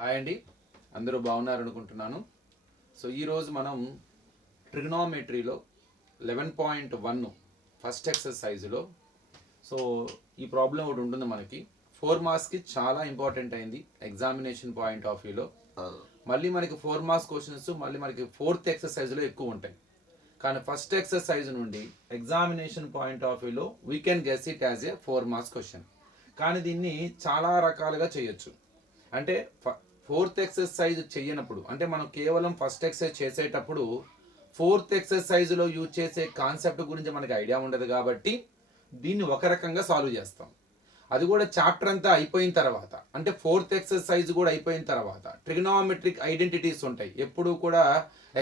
Hi అండి, అందరూ బాగున్నారు అనుకుంటున్నాను. సో ఈరోజు మనం ట్రిగ్నామెట్రీలో 11.1 ఫస్ట్ ఎక్సర్సైజ్లో సో ఈ ప్రాబ్లం ఒకటి ఉంటుంది మనకి. 4 మార్క్స్కి చాలా ఇంపార్టెంట్ అయింది ఎగ్జామినేషన్ పాయింట్ ఆఫ్ వ్యూలో. మళ్ళీ మనకి 4 మార్క్స్ క్వశ్చన్స్ మళ్ళీ మనకి ఫోర్త్ ఎక్సర్సైజ్లో ఎక్కువ ఉంటాయి. కానీ ఫస్ట్ ఎక్సర్సైజ్ నుండి ఎగ్జామినేషన్ పాయింట్ ఆఫ్ వ్యూలో we can guess it as a 4 marks question. కానీ దీన్ని చాలా రకాలుగా చేయొచ్చు. అంటే ఫోర్త్ ఎక్సర్సైజ్ చేయనప్పుడు, అంటే మనం కేవలం ఫస్ట్ ఎక్సర్సైజ్ చేసేటప్పుడు ఫోర్త్ ఎక్సర్సైజ్లో యూజ్ చేసే కాన్సెప్ట్ గురించి మనకి ఐడియా ఉండదు కాబట్టి దీన్ని ఒక రకంగా సాల్వ్ చేస్తాం. అది కూడా చాప్టర్ అంతా అయిపోయిన తర్వాత, అంటే ఫోర్త్ ఎక్సర్సైజ్ కూడా అయిపోయిన తర్వాత ట్రిగ్నోమెట్రిక్ ఐడెంటిటీస్ ఉంటాయి. ఎప్పుడు కూడా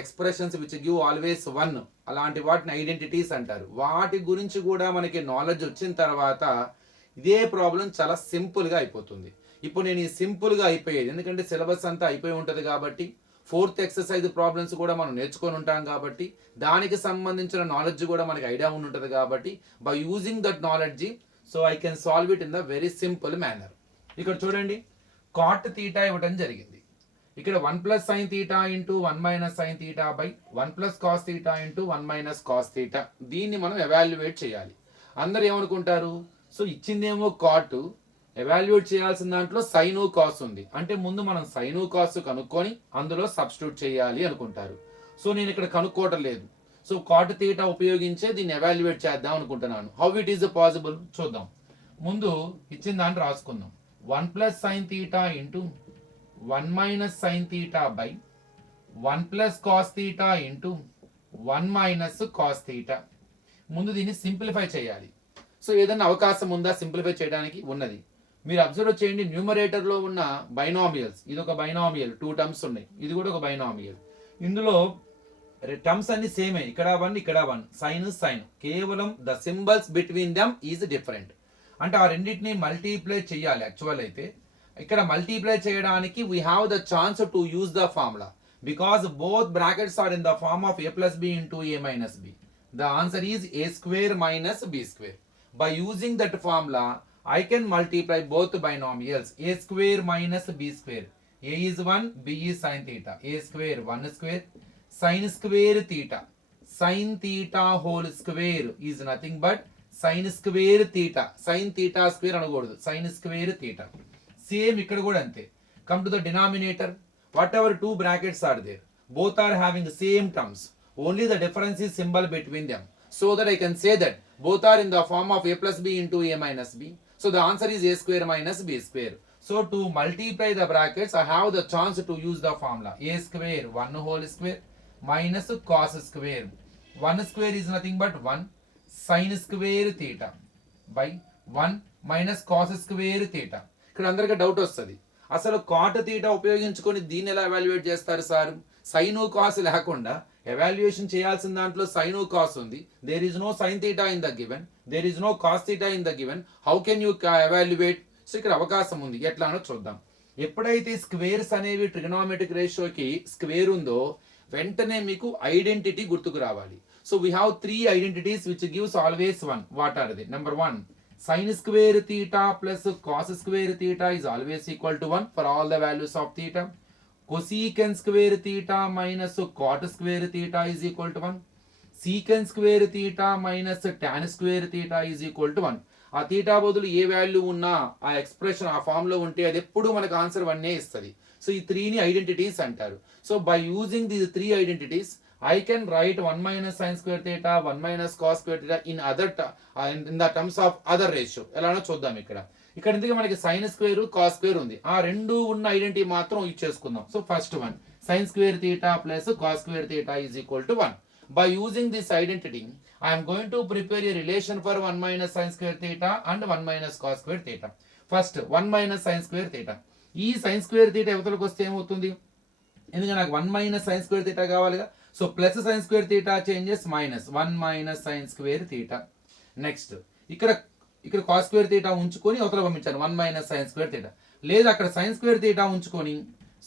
expressions which give always one, అలాంటి వాటిని ఐడెంటిటీస్ అంటారు. వాటి గురించి కూడా మనకి నాలెడ్జ్ వచ్చిన తర్వాత ఇదే ప్రాబ్లం చాలా సింపుల్గా అయిపోతుంది. ఇప్పుడు నేను ఈ సింపుల్గా అయిపోయేది, ఎందుకంటే సిలబస్ అంతా అయిపోయి ఉంటుంది కాబట్టి, ఫోర్త్ ఎక్సర్సైజ్ ప్రాబ్లమ్స్ కూడా మనం నేర్చుకొని ఉంటాం కాబట్టి, దానికి సంబంధించిన నాలెడ్జ్ కూడా మనకి ఐడియా ఉండి ఉంటుంది కాబట్టి, by using that knowledge so I can solve it in the very simple manner. ఇక్కడ చూడండి, కాట్ తీటా ఇవ్వడం జరిగింది. ఇక్కడ 1 plus sine theta into 1 minus sine theta by 1 plus cos theta into 1 minus cos theta. దీన్ని మనం evaluate చేయాలి. అందరు ఏమనుకుంటారు, సో ఇచ్చిందేమో కాట్, ఎవాల్యుయేట్ చేయాల్సిన దాంట్లో సైను కాస్ ఉంది, అంటే ముందు మనం సైను కాస్ కనుక్కొని అందులో సబ్స్టిట్యూట్ చేయాలి అనుకుంటారు. సో నేను ఇక్కడ కనుక్కోవటం లేదు. సో కాట్ తీటా ఉపయోగించే దీన్ని ఎవాల్యుయేట్ చేద్దాం అనుకుంటున్నాను. హౌ ఇట్ ఈస్ పాసిబుల్ చూద్దాం. ముందు ఇచ్చిన దాన్ని రాసుకుందాం. 1 plus sine theta into 1 minus sine theta by 1 plus cos theta into 1 minus cos theta. ముందు దీన్ని సింప్లిఫై చేయాలి. సో ఏదైనా అవకాశం ఉందా సింప్లిఫై చేయడానికి? ఉన్నది. మీరు అబ్జర్వ్ చేయండి, న్యూమరేటర్లో ఉన్న బైనామియల్స్, ఇది ఒక బైనామియల్, 2 టర్మ్స్ ఉన్నాయి, ఇది కూడా ఒక బైనామియల్. ఇందులో టర్మ్స్ అన్ని సేమే, ఇక్కడ 1 ఇక్కడ 1, సైన్ సైన్, కేవలం the symbols between them is different. అంటే ఆ రెండింటిని మల్టీప్లై చేయాలి. యాక్చువల్ అయితే ఇక్కడ మల్టీప్లై చేయడానికి we have the chance to use the formula, because both brackets are in the form of a plus b into a minus b. The answer is a square minus b square. By using that formula I can multiply both binomials, a square minus b square. A is 1, b is sin theta. A square 1 square, sin square theta. Sin theta whole square is nothing but sin square theta. Sin theta square అనకూడదు, sin square theta. Same ఇక్కడ కూడా అంతే. Come to the denominator. Whatever 2 brackets are there, both are having the same terms. Only the difference is symbol between them. So that I can say that both are in the form of a plus b into a minus b. So the answer is a square minus b square. So to multiply the brackets, I have the chance to use the formula a square 1 whole square minus cos square. 1 square is nothing but 1 sin square theta by 1 minus cos square theta. ఇక్కడ అందరికీ doubt వస్తుంది, అసలు cot theta ఉపయోగించుకొని దీన్ని ఎలా evaluate చేస్తారు sir? Sine cos లేకుండా evaluation చేయాల్సిన దాంట్లో సైను కాస్ ఉంది. There is no sine theta in the given, there is no cos theta in the given. How can you evaluate? So ఇక్కడ అవకాశం ఉంది, ఎట్లానో చూద్దాం. ఎప్పుడైతే స్క్వేర్స్ అనేవి ట్రిగనోమెట్రిక్ రేషియోకి స్క్వేర్ ఉందో వెంటనే మీకు ఐడెంటిటీ గుర్తుకు రావాలి. So we have 3 identities which gives always 1. What are they? Number 1, sin square theta plus cos square theta is always equal to 1 for all the values of theta. Cosecant square theta minus cot square theta is equal to 1. Secant square theta minus tan square theta is equal to 1. ఆ theta బదులు ఏ value ఉన్నా ఆ expression ఆ form లో ఉంటే అది ఎప్పుడు మనకు ఆన్సర్ 1 ఇస్తుంది. సో ఈ 3ని ఐడెంటిటీస్ అంటారు. So by using these 3 identities I can write 1 minus sin square theta, 1 minus cos square theta in the terms of other ratio. ఎలానో చూద్దాం. ఇక్కడ ఇందుకే మనకి sin square cos square ఉంది, ఆ రెండు ఉన్న ఐడెంటిటీ మాత్రం యూజ్ చేసుకుందాం. So first one, sin square theta plus cos square theta is equal to 1. By using this identity, I am going to prepare a relation for 1 minus sin square theta and 1 minus cos square theta. First 1 minus sin square theta. ఈ sin square theta ఎవతలకు వస్తే ఏమవుతుంది? ఎందుకంటే నాకు 1 minus sin square theta కావాలిగా. So plus sine square theta changes minus 1 minus sine square theta. Next ఇక్కడ cos square theta ఉంచుకొని అవతల పంపించాను 1 మైనస్ సైన్ స్క్వేర్ తీటా. లేదా అక్కడ సైన్ స్క్వేర్ తీటా ఉంచుకొని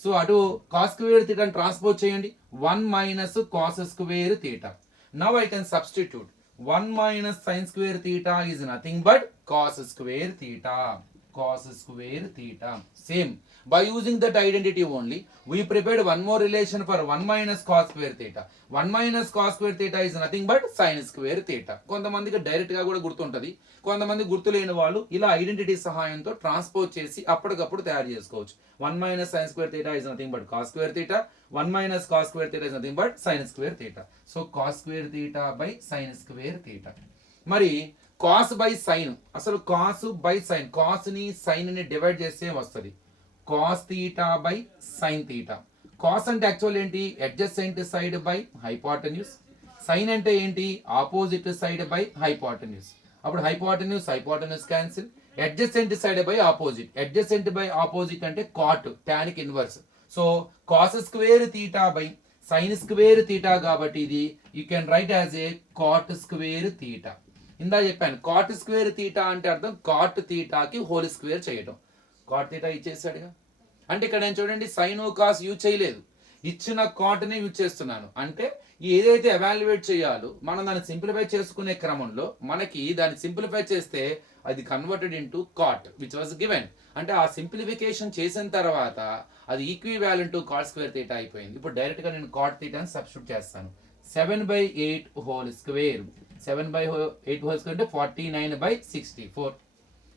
సో అటు కాస్ స్క్వేర్ తీటాని ట్రాన్స్పోజ్ చేయండి, 1 minus cos square theta. Now I can substitute 1 minus sine square theta is nothing but cos square theta. cos square theta. Same. By using that identity only, we prepared one more relation for 1 minus cos square theta. 1 minus cos square theta is nothing but sin square theta. కొంతమందికి direct గా కూడా గుర్తుంటది, కొంతమంది గుర్తులేని వాళ్ళు ఇలా identity సహాయంతో transpose చేసి అప్పటికప్పుడు తయారు చేసుకోవచ్చు. 1 minus sin square theta is nothing but cos square theta. 1 minus cos square theta is nothing but sin square theta. So cos square theta by sin square theta. మరి cos by sin, అసలు cos by sin, cos ని sin ని divide చేస్తే వస్తుంది cos theta by sin theta. cos అంటే actual ఏంటి, adjacent side by hypotenuse. sin అంటే ఏంటి, ఆపోజిట్ సైడ్ బై హైపోటెన్యూస్. అప్పుడు hypotenuse cancel, adjacent side by opposite. Adjacent by opposite అంటే కాట్, టానిక్ inverse. So cos square theta by sin square theta కాబట్టి ఇది you can write as a cot square theta. ఇందా చెప్పాను cot square theta అంటే అర్థం cot theta కి whole square చేయటం. cot theta ఇచ్చేసాడుగా, అంటే ఇక్కడ నేను చూడండి సైన్ కాస్ యూజ్ చేయలేదు, ఇచ్చిన కాట్నే యూజ్ చేస్తున్నాను. అంటే ఏదైతే ఎవాల్యుయేట్ చేయాలో మనం దాన్ని సింప్లిఫై చేసుకునే క్రమంలో మనకి దాన్ని సింప్లిఫై చేస్తే అది converted into cot which was given. అంటే ఆ సింప్లిఫికేషన్ చేసిన తర్వాత అది equivalent to cot square theta అయిపోయింది. ఇప్పుడు డైరెక్ట్ గా నేను కాట్ థీటాని సబ్స్టిట్యూట్ చేస్తాను. 7/8 హోల్ స్క్వేర్, 7/8 హోల్ స్క్వేర్ అంటే 49/64.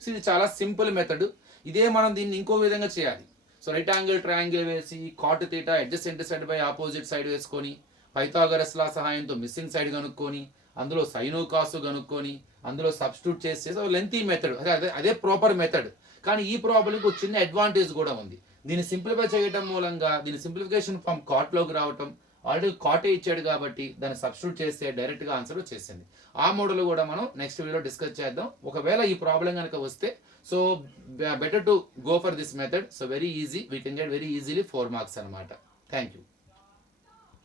సో ఇది చాలా సింపుల్ మెథడ్. ఇదే మనం దీన్ని ఇంకో విధంగా చేయాలి. సో రైట్ యాంగిల్ ట్రయాంగిల్ వేసి cot theta adjacent side by opposite side వేసుకొని పైథాగరస్ లా సహాయంతో మిస్సింగ్ సైడ్ కనుక్కొని అందులో సైను కాసు కనుక్కొని అందులో సబ్స్టిట్యూట్ చేసేసి లెంతీ మెథడ్, అదే ప్రాపర్ మెథడ్. కానీ ఈ ప్రాబ్లంకి ఒక చిన్న అడ్వాంటేజ్ కూడా ఉంది. దీన్ని సింప్లిఫై చేయడం మూలంగా దీని సింప్లిఫికేషన్ ఫ్రమ్ కాట్లోకి రావటం, ఆల్రెడీ కాటే ఇచ్చాడు కాబట్టి దాన్ని సబ్స్టిట్యూట్ చేస్తే డైరెక్ట్ గా ఆన్సర్ వచ్చేసింది. ఆ మోడల్ కూడా మనం నెక్స్ట్ వీడియో డిస్కస్ చేద్దాం. ఒకవేళ ఈ ప్రాబ్లం కనుక వస్తే so better to go for this method. So very easy, we can get very easily 4 marks అనమాట. Thank you.